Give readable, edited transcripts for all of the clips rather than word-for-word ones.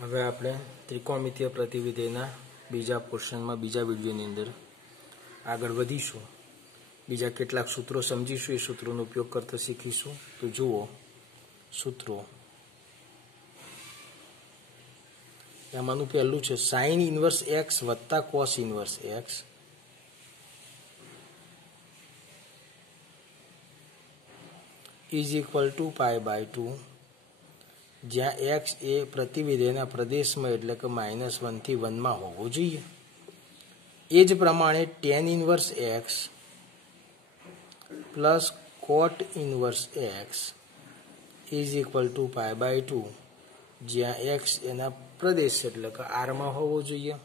હવે આપણે ત્રિકોણમિતીય પ્રતિવિધેયના બીજા પોર્શનમાં બીજા વિડિયોની અંદર આગળ વધીશું. બીજા કેટલાક સૂત્રો સમજીશું, એ સૂત્રોનો ઉપયોગ કરતા શીખીશું. તો જુઓ સૂત્રો. એમાંનું પહેલું છે સાઇન ઇન્વર્સ એક્સ વત્તા cos inverse x is equal to π/2, જ્યાં એક્સ એ પ્રતિવિધેયના પ્રદેશમાં એટલે કે -1 થી 1 માં હોવો જોઈએ. એ જ પ્રમાણે tan inverse x plus cot inverse x is equal to π/2, જ્યાં એક્સ એના પ્રદેશ એટલે કે આરમાં હોવો જોઈએ.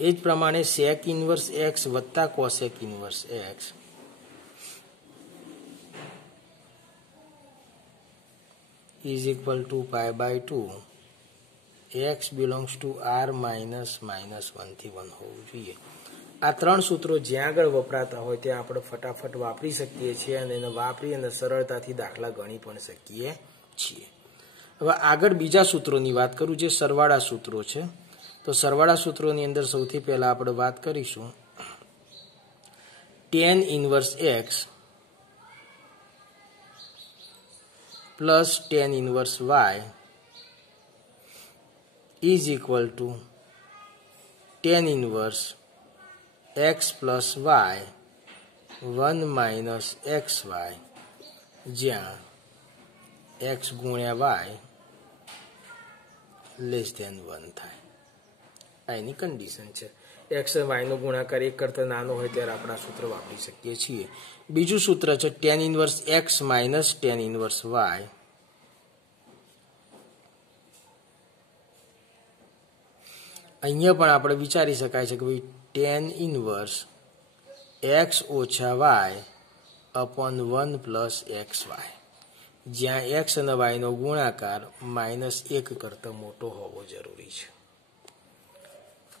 એ જ પ્રમાણે સેક ઇન્વર્સ એક્સ વત્તા cosec inverse x is equal to π/2, x belongs to r -1 થી 1 હોવું જોઈએ. આ ત્રણ સૂત્રો જ્યાં આગળ વપરાતા હોય ત્યાં આપણે ફટાફટ વાપરી શકીએ છીએ અને એને વાપરી અને સરળતાથી દાખલા ગણી પણ શકીએ છીએ. હવે આગળ બીજા સૂત્રોની વાત કરું, જે સરવાળા સૂત્રો છે. તો સરવાળા સૂત્રોની અંદર સૌથી પહેલા આપણે વાત કરીશું tan inverse x plus tan inverse y is equal to tan inverse x plus y 1 minus xy, જ્યાં x ગુણ્યા y લેસ ધેન 1 થાય. આ એની કન્ડિશન છે. x અને y નો ગુણાકાર 1 કરતાં નાનો હોય ત્યારે આપણે આ સૂત્ર વાપરી શકીએ છીએ. બીજું સૂત્ર છે tan inverse x minus tan inverse y. અહીંયા પણ આપણે વિચારી શકાય છે કે ભાઈ tan ઇન્વર્સ x ઓછા y અપોન 1 પ્લસ xy, જ્યાં x અને y નો ગુણાકાર -1 કરતાં મોટો હોવો જરૂરી છે.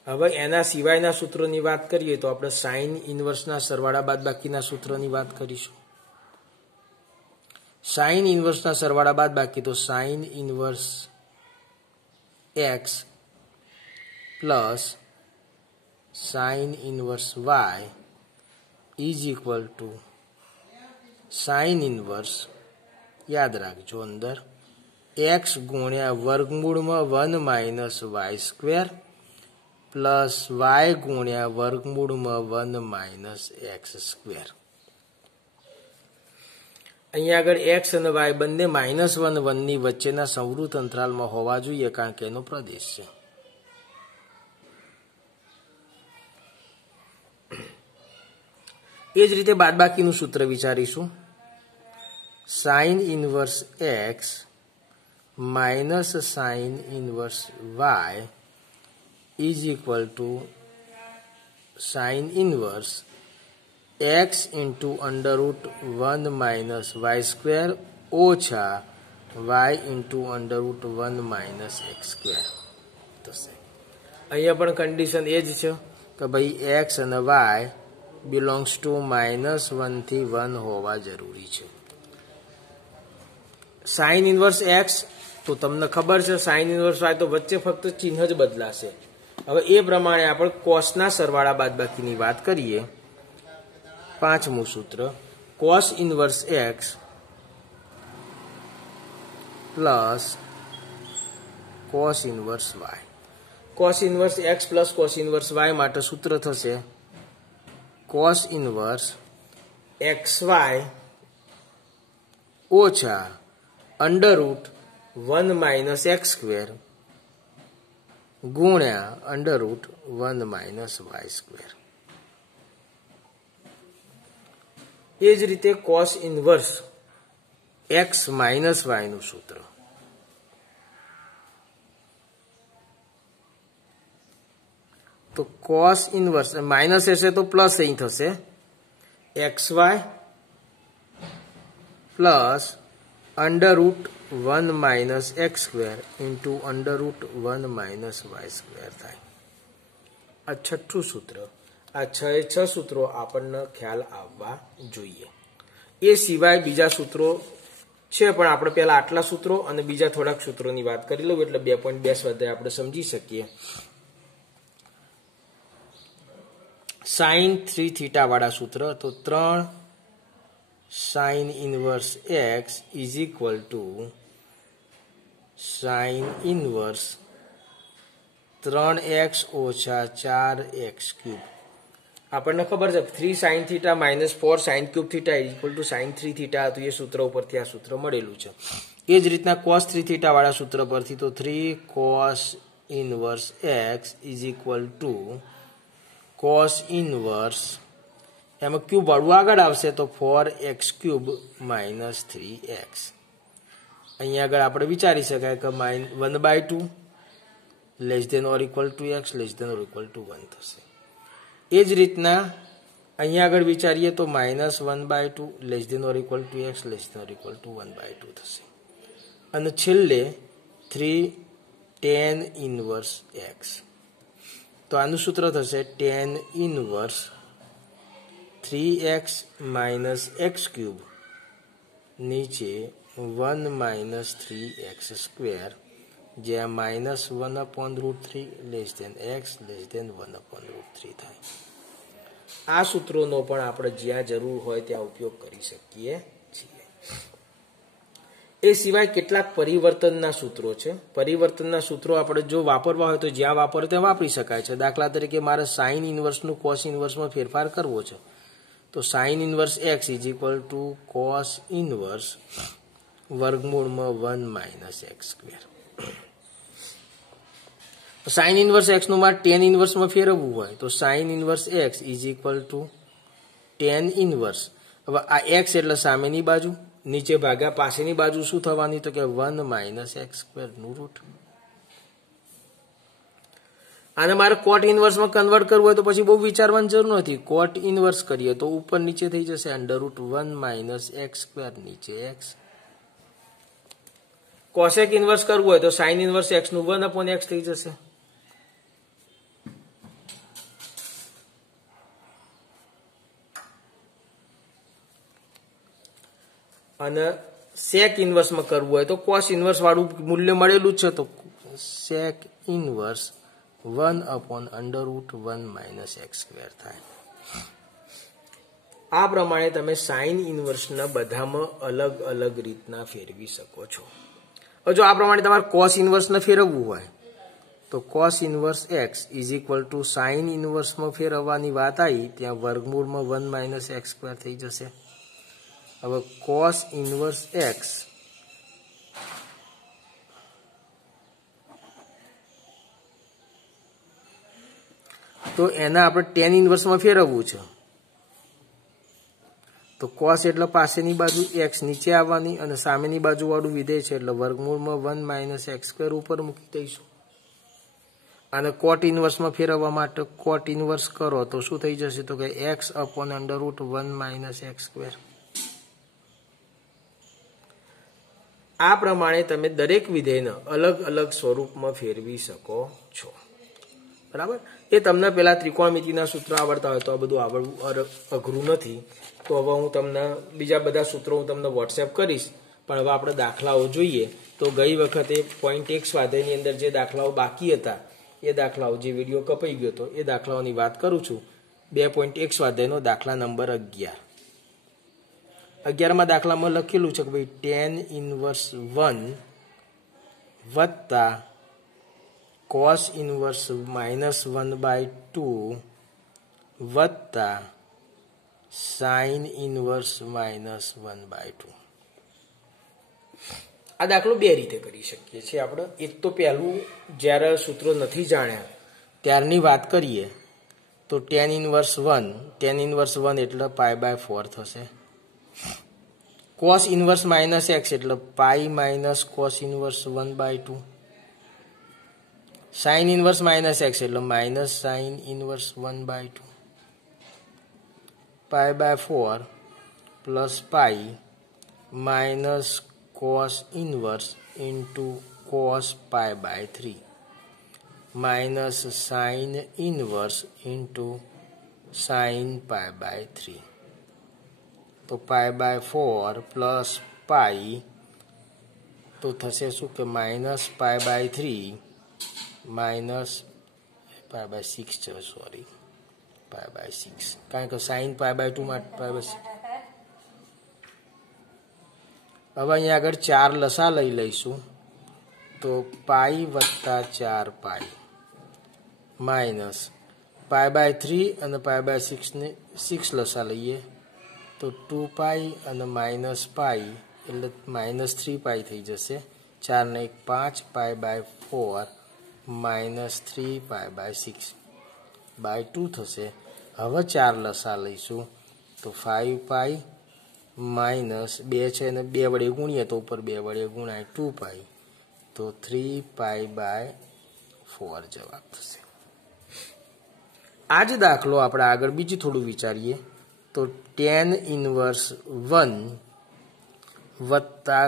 હવે એના સિવાયના સૂત્રોની વાત કરીએ તો આપણે સાઇન ઇન્વર્સના સરવાળા બાદબાકીના સૂત્રોની વાત કરીશું. સાઇન ઇન્વર્સના સરવાળા બાદબાકી તો sine inverse x plus sine inverse y is equal to sine inverse, યાદ રાખજો અંદર, x ગુણ્યા વર્ગમૂળમાં 1 minus y square plus y ગુણ્યા વર્ગમૂળમાં 1 માઇનસ x સ્ક્વેર. અહીંયા આગળ x અને y બંને -1 1 ની વચ્ચેના સંવૃત અંતરાલમાં હોવા જોઈએ, કારણ કે એનો પ્રદેશ છે. એ જ રીતે બાદબાકીનું સૂત્ર વિચારીશું. Sine inverse x minus sine inverse y is equal to sine inverse x into √1 minus y square ઓછા y into √1 minus x square થશે. અહીંયા પણ કન્ડિશન એ જ છે કે ભાઈ x અને y બિલોંગ્સ ટુ -1 થી 1 હોવા જરૂરી છે. સાઇન ઇન્વર્સ x તો તમને ખબર છે, સાઇન ઇન્વર્સ y તો વચ્ચે ફક્ત ચિહ્ન જ બદલાશે. હવે એ પ્રમાણે આપણે કોસના સરવાળા બાદબાકીની વાત કરીએ. પાંચમું સૂત્ર cos inverse x plus cos inverse y. Cos inverse x plus cos inverse y માટે સૂત્ર થશે કોસ ઇન્વર્સ xy ઓછા √1 માઇનસ x સ્ક્વેર ગુણ્યા √1 માઇનસ y સ્ક્વેર. એ જ રીતે cos inverse x minus y નું સૂત્ર. તો કોસ ઇન્વર્સ માઇનસ હશે તો પ્લસ અહીં થશે xy plus √1 minus x square into √1 minus y square થાય. આ છઠ્ઠું સૂત્ર. આ 6 સૂત્રો આપણને ખ્યાલ આવવા જોઈએ. એ સિવાય બીજા સૂત્રો છે, પણ આપણે પહેલા આટલા સૂત્રો અને બીજા થોડાક સૂત્રોની વાત કરી લઉં એટલે 2.2 સ્વાધ્યાય આપણે સમજી શકીએ. sin 3 થીટા વાળા સૂત્ર, તો 3 sin inverse x is equal two sin inverse 3x ઓછા 4x ક્યુબ. આપણને ખબર છે 3 sin theta minus 4 sin cube theta equal to sin 3 theta હતું. એ સૂત્ર ઉપરથી આ સૂત્ર મળેલું છે. એ જ રીતના cos 3 થીટા વાળા સૂત્ર પરથી તો 3 cos inverse x is equal to cos inverse, એમાં ક્યુબ વાળું આગળ આવશે તો 4x ક્યુબ માઇનસ 3x. અહીંયા આગળ આપણે વિચારી શકાય કે 1/2 less than or equal to x less than or equal to 1 થશે. એ જ રીતના અહીંયા આગળ વિચારીએ તો -1/2 less than or equal to x less than or equal to 1/2 થશે. અને છેલ્લે 3 tan ઇનવર્સ x, તો આનું સૂત્ર થશે tan inverse 3x minus x cube નીચે 1 માઇનસ 3x સ્ક્વેર, જ્યાં -1/√3 less than x less than 1/√3 થાય. આ સૂત્રોનો પણ આપણે જ્યાં જરૂર હોય ત્યાં ઉપયોગ કરી શકીએ છીએ. એ સિવાય કેટલાક પરિવર્તનના સૂત્રો છે. પરિવર્તનના સૂત્રો આપણે જો વાપરવા હોય તો જ્યાં વાપરો ત્યાં વાપરી શકાય છે. દાખલા તરીકે મારે સાઇન ઇનવર્સનું કોસ ઇનવર્સમાં ફેરફાર કરવો છે, તો sine inverse x is equal two cos inverse વર્ગમૂળમાં 1 minus x square. Sign inverse x નું મારે ટેન ઇનવર્સમાં ફેરવવું હોય તો sine inverse x is equal two tan inverse. હવે આ x એટલે સામેની બાજુ, નીચે ભાગ્યા પાસેની બાજુ શું થવાની, તો કે 1 માઇનસ એક્સ સ્ક્વેરનું રૂટ. આને મારે કોટ ઇનવર્સમાં કન્વર્ટ કરવું હોય તો પછી બહુ વિચારવાની જરૂર નથી. કોટ ઇનવર્સ કરીએ તો ઉપર નીચે થઈ જશે √1 માઇનસ એક્સ સ્ક્વેર નીચે x. કોસેક ઇનવર્સ કરવું હોય તો સાઇન ઇનવર્સ x નું 1/x થઈ જશે. અને સેક ઇનવર્સમાં કરવું હોય તો કોસ ઇનવર્સ વાળું મૂલ્ય મળેલું જ છે, તો સેક ઇનવર્સ 1/√1 માઇનસ એક્સ સ્ક્વેર થાય. આ પ્રમાણે તમે સાઇન ઇનવર્સના બધામાં અલગ અલગ રીતના ફેરવી શકો છો. હવે જો આ પ્રમાણે તમારે કોસ ઇનવર્સને ફેરવવું હોય તો cos inverse x is equal to sine ઇનવર્સમાં ફેરવવાની વાત આવી ત્યાં વર્ગમૂળમાં 1 માઇનસ એક્સ સ્ક્વેર થઈ જશે. હવે કોસ ઇનવર્સ x તો એના આપણે ટેન ઇનવર્સમાં ફેરવવું છે, તો કોસ એટલે પાસેની બાજુ, x નીચે આવવાની અને સામેની બાજુ વાળું વિધેય છે એટલે વર્ગમૂળમાં 1 માઇનસ એક્સ સ્ક્વેર ઉપર મૂકી દઈશું. અને કોટ ઇનવર્સમાં ફેરવવા માટે કોટ ઇનવર્સ કરો તો શું થઈ જશે, તો કે x/√1 માઇનસ એક્સ સ્ક્વેર. આ પ્રમાણે તમે દરેક વિધેયને અલગ અલગ સ્વરૂપમાં ફેરવી શકો છો. બરાબર. એ તમને પેલા ત્રિકોણમિતિના સૂત્ર આવડતા હોય તો આ બધું આવડવું અઘરું નથી. તો હવે હું તમને બીજા બધા સૂત્રો હું તમને વોટ્સએપ કરીશ, પણ હવે આપણે દાખલાઓ જોઈએ. તો ગઈ વખતે 0.1 સ્વાધ્યાયની અંદર જે દાખલાઓ બાકી હતા એ દાખલાઓ, જે વિડીયો કપાઈ ગયો હતો એ દાખલાઓની વાત કરું છું. 2.1 સ્વાધ્યાયનો દાખલા નંબર 11. 11માં દાખલામાં લખેલું છે કે ભાઈ tan ઇનવર્સ 1 વત્તા cos ઇનવર્સ -1/2 વત્તા sin ઇનવર્સ -1/2. આ દાખલો બે રીતે કરી શકીએ છીએ આપણે. એક તો પહેલું જ્યારે સૂત્રો નથી જાણ્યા ત્યારની વાત કરીએ તો tan ઇનવર્સ 1 એટલે π/4 થશે. cos ઇનવર્સ -x એટલે π minus cos inverse 1/2. sin inverse -x એટલે minus sin inverse 1/2. π/4 plus π minus cos inverse into cos π/3 minus sin inverse into sin π/3. તો π/4 પ્લસ π तो थशे शुं के -π/3 -π/6 છે, સોરી π/6, કારણ કે sin π/2 માટે π/6. હવે અહીંયા આગળ 4 લસા લઈ લઈશું, તો પાઈ વત્તા 4π માઇનસ π/3 અને π/6 ને 6 લસા લઈએ તો 2π અને માઇનસ પાઈ એટલે -3π થઈ જશે. 4 ને 1 5 π/4 -3π/6/2 થશે. હવે 4 લસા લઈશું તો 5π માઇનસ 2 છે અને 2 વડે ગુણીએ તો ઉપર 2 વડે ગુણાય 2π, તો 3π/4 જવાબ થશે. આ જ દાખલો આપણે આગળ બીજું થોડું વિચારીએ તો tan ઇન્વર્સ 1 વત્તા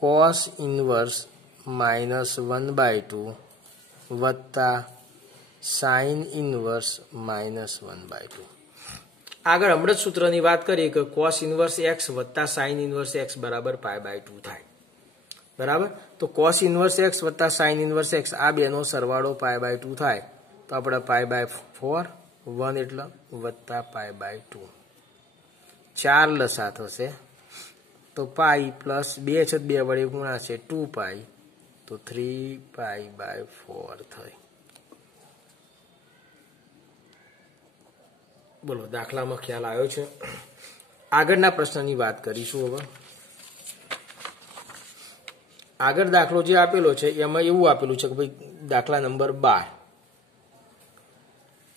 cos ઇન્વર્સ -1/2 વત્તા sin ઇન્વર્સ -1/2. આગળ હમણાં જ સૂત્રની વાત કરીએ કે cos ઇન્વર્સ x વત્તા sin ઇન્વર્સ x બરાબર π/2 થાય. બરાબર, તો cos ઇન્વર્સ x વત્તા sin ઇન્વર્સ x આ બેનો સરવાળો π/2 થાય, તો આપણે π/4 1 એટલે વત્તા π/2. 4 લસા થશે તો પાઈ પ્લસ 2 છે 2 વડે ગુણાશે 2π, તો 3π/4 થાય. બોલો, દાખલામાં ખ્યાલ આવ્યો છે? આગળના પ્રશ્નની વાત કરીશું. હવે આગળ દાખલો જે આપેલો છે એમાં એવું આપેલું છે કે ભાઈ દાખલા નંબર 12,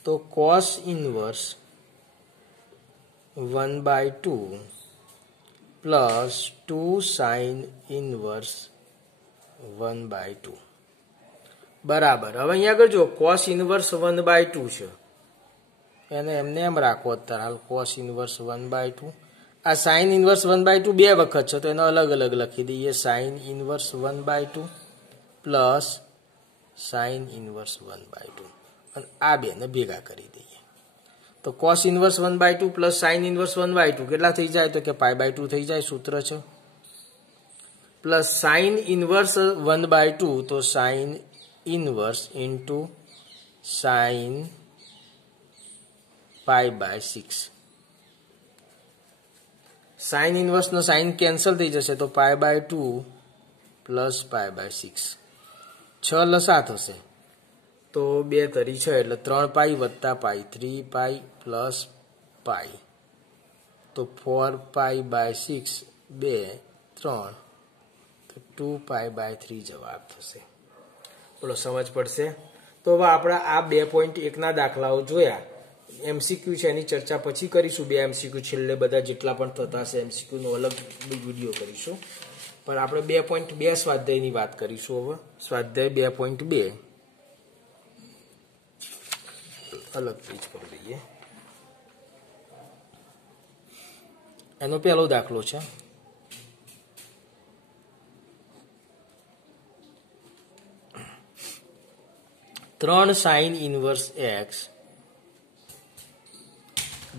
તો cos inverse 1/2 plus 2 sin inverse 1/2 બરાબર. હવે અહીંયા આગળ જો cos ઇન્વર્સ 1/2 છે, એને એમને એમ રાખો અત્યારે હાલ cos ઇન્વર્સ 1/2. આ sin ઇન્વર્સ 1/2 બે વખત છે તો એને અલગ અલગ લખી દઈએ. sin inverse 1/2 plus sin inverse 1/2 અને આ બેને ભેગા કરી દઈએ તો cos inverse 1/2 plus sin inverse 1/2 કેટલા થઈ જાય? તો કે π/2 થઈ જાય, સૂત્ર છે. પ્લસ sin ઇન્વર્સ 1/2 તો sin inverse into sin π/6. sin inverse નો sin કેન્સલ થઈ જશે તો π/2 પ્લસ π/6. 6 લસા થશે તો 2 તરી 6 એટલે 3π વત્તા π, 3π પ્લસ π, તો 4π/6 2 3 તો 2π/3 જવાબ થશે. બોલો, સમજ પડશે? તો હવે આપણે આ 2.1 દાખલાઓ જોયા. MCQ છે એની ચર્ચા પછી કરીશું. 2 MCQ છેલ્લે બધા જેટલા પણ થતા હશે MCQ નો અલગ વિડીયો કરીશું, પણ આપણે 2.2 સ્વાધ્યાયની વાત કરીશું. હવે સ્વાધ્યાય 2.2 અલગ પેજ કરી દઈએ. એનો પહેલો દાખલો છે. ત્રણ sin ઇન્વર્સ x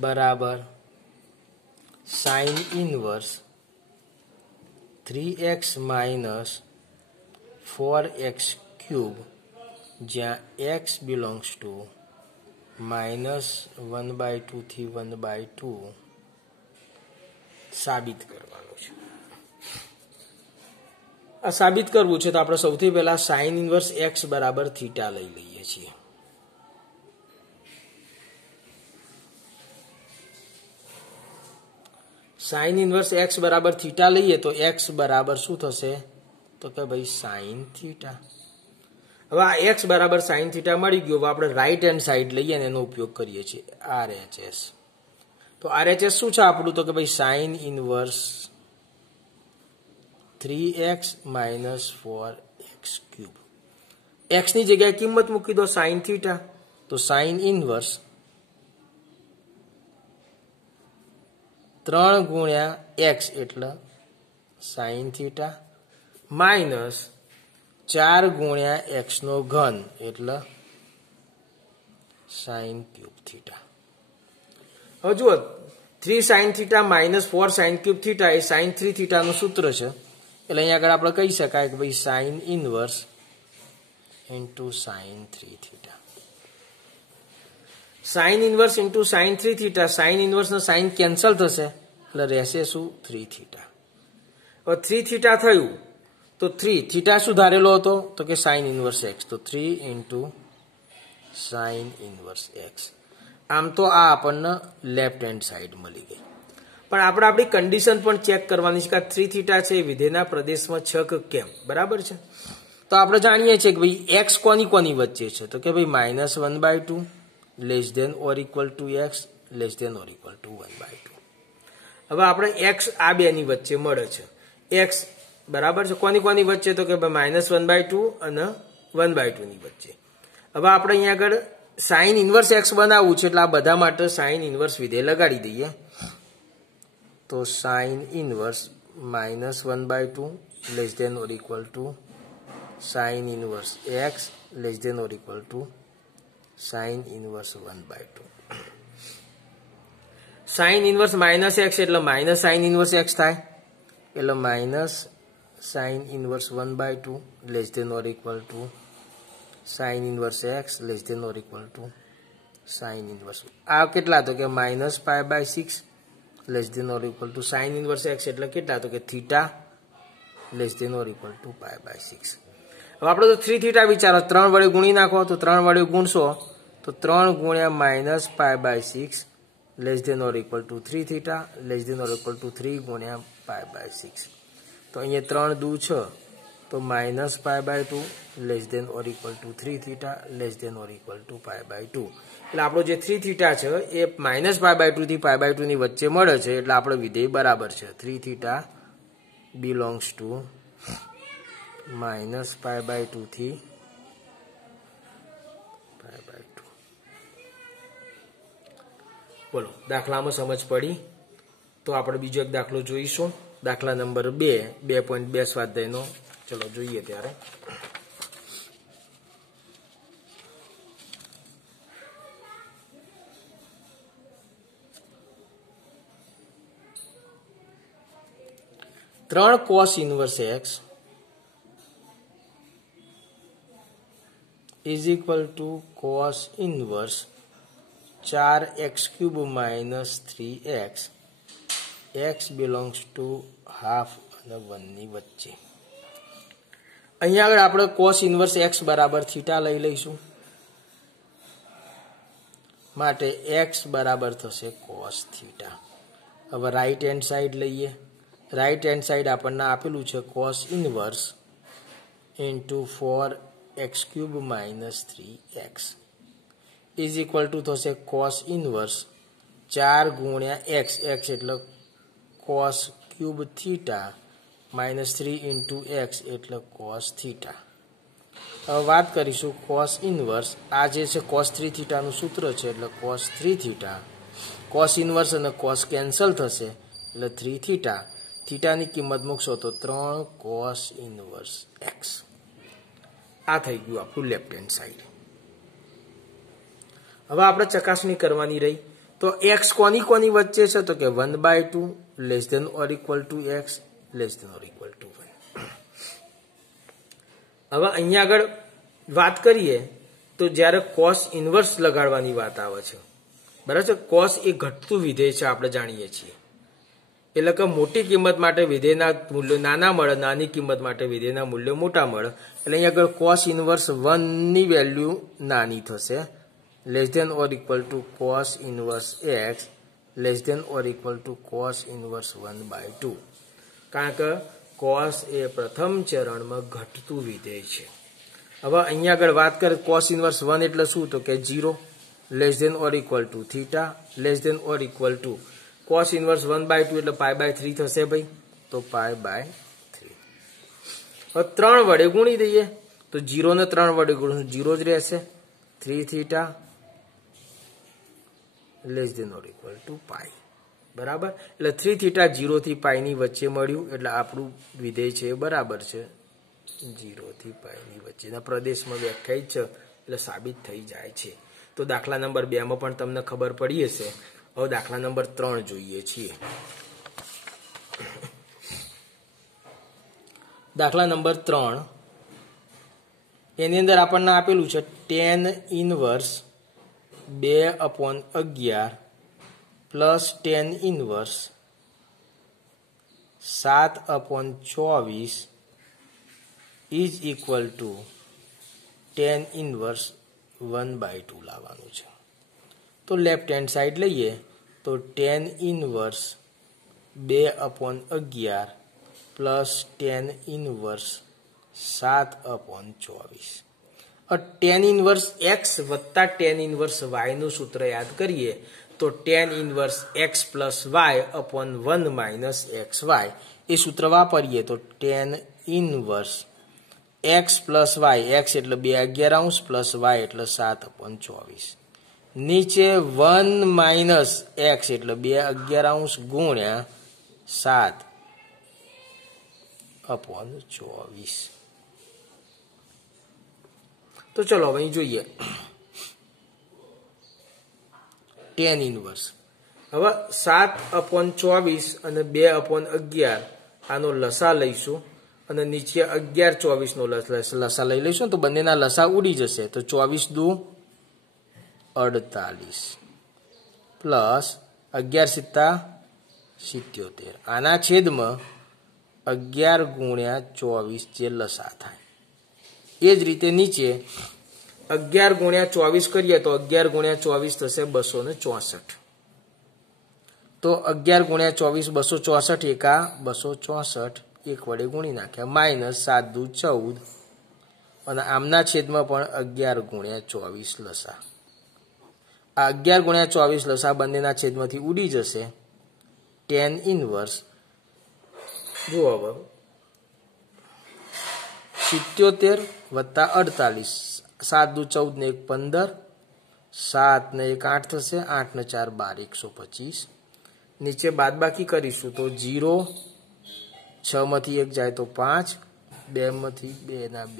બરાબર sin inverse 3x minus 4x³ જ્યાં x બિલોંગ્સ ટુ -1/2 થી 1/2 સાબિત કરવાનું છે. આ સાબિત કરવું છે તો આપણે સૌથી પહેલા sin ઇન્વર્સ x બરાબર થીટા લઈ લઈએ છીએ. sin ઇન્વર્સ x બરાબર થીટા લઈએ તો x બરાબર શું થશે? તો કે ભાઈ sin થીટા. હવે આ x બરાબર sin થીટા મળી ગયો. હવે આપણે રાઈટ હેન્ડ સાઈડ લઈએ અને એનો ઉપયોગ કરીએ છીએ RHS. તો RHS શું છે આપણું? તો કે ભાઈ sin inverse 3x minus 4x³. x ની જગ્યાએ કિંમત મૂકી દો sin થીટા, તો sin ઇન્વર્સ 3 ગુણ્યા x એટલે sin થીટા માઇનસ 4 ગુણ્યા x નો ઘન એટલે sin³ થીટા. હવે જુઓ 3 sin theta minus 4 sin³ theta એ sin 3 થીટાનું સૂત્ર છે. એટલે અહીંયા આગળ આપણે કહી શકાય કે ભાઈ sine inverse into sine 3 theta. Sine inverse into sine 3 theta. Sine ઇનવર્સનો સાઇન કેન્સલ થશે એટલે રહેશે શું? 3 થીટા. હવે 3 થીટા થયું તો 3 થીટા શું ધારેલો હતો? તો કે સાઇન ઇનવર્સ એક્સ. તો 3 ઇન્ટુ સાઇન ઇનવર્સ એક્સ. આમ તો આ આપણને લેફ્ટ હેન્ડ સાઈડ મળી ગઈ, પણ આપણે આપણી કન્ડિશન પણ ચેક કરવાની છે કે 3 થીટા છે વિધેયના પ્રદેશમાં છે કે કેમ. બરાબર છે. તો આપણે જાણીએ છીએ કે ભાઈ એક્સ કોની કોની વચ્ચે છે? તો કે ભાઈ -1/2 less than or equal to x less than or equal to 1/2. હવે આપણે એક્સ આ બેની વચ્ચે મળે છે. એક્સ બરાબર છે કોની કોની વચ્ચે? તો કે ભાઈ -1/2 અને 1/2 ની વચ્ચે. હવે આપણે અહીંયા આગળ સાઇન ઇનવર્સ એક્સ બનાવવું છે એટલે આ બધા માટે સાઇન ઇનવર્સ વિધેય લગાડી દઈએ. તો sine inverse -1/2 less than or equal to sine inverse x less than or equal to sine inverse 1/2. Sine inverse -x એટલે માઇનસ સાઇન ઇનવર્સ એક્સ થાય, એટલે minus sine inverse 1/2 less than or equal to sine inverse x less than or equal to sine inverse. આ કેટલા? તો કે -π/6 less than or equal to sine inverse x એટલે કેટલા? તો કે theta less than or equal to π/6. હવે આપણે તો 3 થીટા વિચારો, 3 વડે ગુણી નાખો. તો 3 વડે ગુણશો તો 3 ગુણ્યા -π/6 less than or equal to 3 theta less than or equal to 3 ગુણ્યા π/6. તો અહીંયા 3 દુ 6 તો -π/2 less than or equal to 3 theta less than or equal to π/2. એટલે આપણો જે 3 થીટા છે એ -π/2 થી π/2 ની વચ્ચે મળે છે એટલે આપણો વિધેય બરાબર છે. 3 થીટા બિલોંગ્સ ટુ -π/2 થી π/2. બોલો દાખલામાં સમજ પડી? તો આપણે બીજો એક દાખલો જોઈશું. દાખલા નંબર 2.2 સ્વાધ્યાયનો. ચલો જોઈએ ત્યારે. ત્રણ cos inverse x is equal to cos inverse 4x³ minus 3x x belongs to half અને 1 ની વચ્ચે. અહીંયા આગળ આપણે cos ઇનવર્સ x બરાબર થીટા લઈ લઈશું. માટે x બરાબર થશે cos થીટા. હવે રાઈટ હેન્ડ સાઈડ લઈએ. રાઈટ હેન્ડ સાઈડ આપણને આપેલું છે cos inverse into 4x³ minus 3x is equal two થશે cos ઇનવર્સ 4 ગુણ્યા x, x એટલે cos cube theta minus 3 into x એટલે cos થીટા. હવે વાત કરીશું cos ઇનવર્સ. આ જે છે cos 3 થીટાનું સૂત્ર છે એટલે cos 3 થીટા. cos ઇનવર્સ અને cos કેન્સલ થશે એટલે 3 થીટા. થીટાની કિંમત મૂકશો તો 3 cos ઇનવર્સ x. આ થઈ ગયું આપણું લેફ્ટ હેન્ડ સાઈડ. હવે આપણે ચકાસણી કરવાની રહી. તો x કોની કોની વચ્ચે છે? તો કે 1/2 less than or equal to x less than or equal to 1. હવે અહીંયા આગળ વાત કરીએ તો જ્યારે cos ઇનવર્સ લગાડવાની વાત આવે છે, બરાબર છે. cos એ ઘટતું વિધેય છે આપણે જાણીએ છીએ. એટલે કે મોટી કિંમત માટે વિધેયના મૂલ્યો નાના મળે, નાની કિંમત માટે વિધેયના મૂલ્યો મોટા મળે. એટલે અહીંયા આગળ cos ઇનવર્સ 1 ની વેલ્યુ નાની થશે less than or equal to cos inverse x less than or equal to cos inverse 1/2. કારણ કે cos એ પ્રથમ ચરણમાં ઘટતું વિધેય છે. હવે અહીંયા આગળ વાત કરીએ cos ઇનવર્સ 1 એટલે શું? તો કે 0 less than or equal to theta less than or equal to cos inverse 1/2 એટલે π/3 થશે ભાઈ. તો π/3. હવે 3 વડે ગુણી દઈએ તો 0 ને 3 વડે ગુણશું 0 જ રહેશે. 3 theta less than or equal to π. બરાબર. એટલે 3 થીટા 0 થી π ની વચ્ચે મળ્યું એટલે આપણું વિધેય છે બરાબર છે 0 થી π ની વચ્ચેના પ્રદેશમાં વ્યાખ્યાયિત છે એટલે સાબિત થઈ જાય છે. તો દાખલા નંબર 2 માં પણ તમને ખબર પડી હશે. હવે દાખલા નંબર 3 જોઈએ છીએ. દાખલા નંબર 3 એની અંદર આપણને આપેલું છે tan inverse 2/11 plus tan inverse 7/24 is equal two tan inverse 1/2 લાવવાનું છે. તો લેફ્ટ હેન્ડ સાઈડ લઈએ તો tan inverse 2/11 plus tan inverse 7/24. tan inverse x વત્તા tan ઇનવર્સ વાયનું સૂત્ર યાદ કરીએ તો tan inverse x plus y upon 1 minus x y એ સૂત્ર વાપરીએ તો tan inverse x plus y, x એટલે 2/11 પ્લસ વાય એટલે 7/24. નીચે 1 માઇનસ એક્સ એટલે 2/11 ગુણ્યા 7/24. તો ચલો હવે જોઈએ tan ઇનવર્સ. હવે 7/24 અને 2/11 આનો લસા લઈશું અને નીચે 11/24 નો લસા લઈ લઈશું તો બંનેના લસા ઉડી જશે તો 24 દુ 48 પ્લસ 11 સિત્તા 77. આના છેદમાં 11 ગુણ્યા 24 જે લસા થાય. એ જ રીતે નીચે 11 ગુણ્યા 24 કરીએ તો 11 ગુણ્યા 24 થશે 264. તો 11 ગુણ્યા 24 264 એકા 264 એક વડે ગુણી નાખ્યા માઇનસ 7 દુ 14 અને આમના છેદમાં પણ 11 ગુણ્યા 24 લસા. આ 11 ગુણ્યા 24 લસા બંનેના છેદમાંથી ઉડી જશે. tan ઇનવર્સ જુઓ હવે 77 વત્તા 48 7 દુ 14 ને 1 15 7 ને 1 8 થશે 8 ને 4 12 125. નીચે બાદબાકી કરીશું તો 0 6 માંથી 1 જાય તો 5 2 માંથી 2 ના 2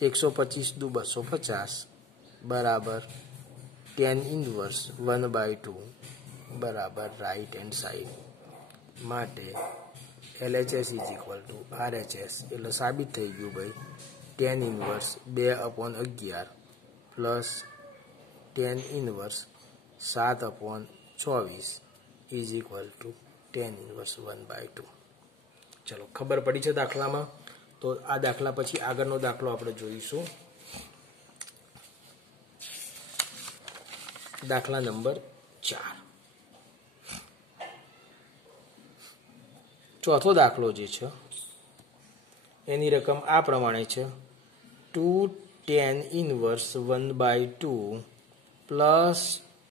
125 દુ 250 બરાબર tan ઇનવર્સ 1/2 બરાબર રાઈટ હેન્ડ સાઈડ માટે LHS is equal two RHS એટલે સાબિત થઈ ગયું ભાઈ tan inverse 2/11 plus tan inverse 7/24 is equal two tan inverse 1/2. ચલો ખબર પડી છે દાખલામાં. તો આ દાખલા પછી આગળનો દાખલો આપણે જોઈશું. દાખલા નંબર 4. ચોથો દાખલો જે છે એની રકમ આ પ્રમાણે છે 2 tan ઇનવર્સ 1/2 પ્લસ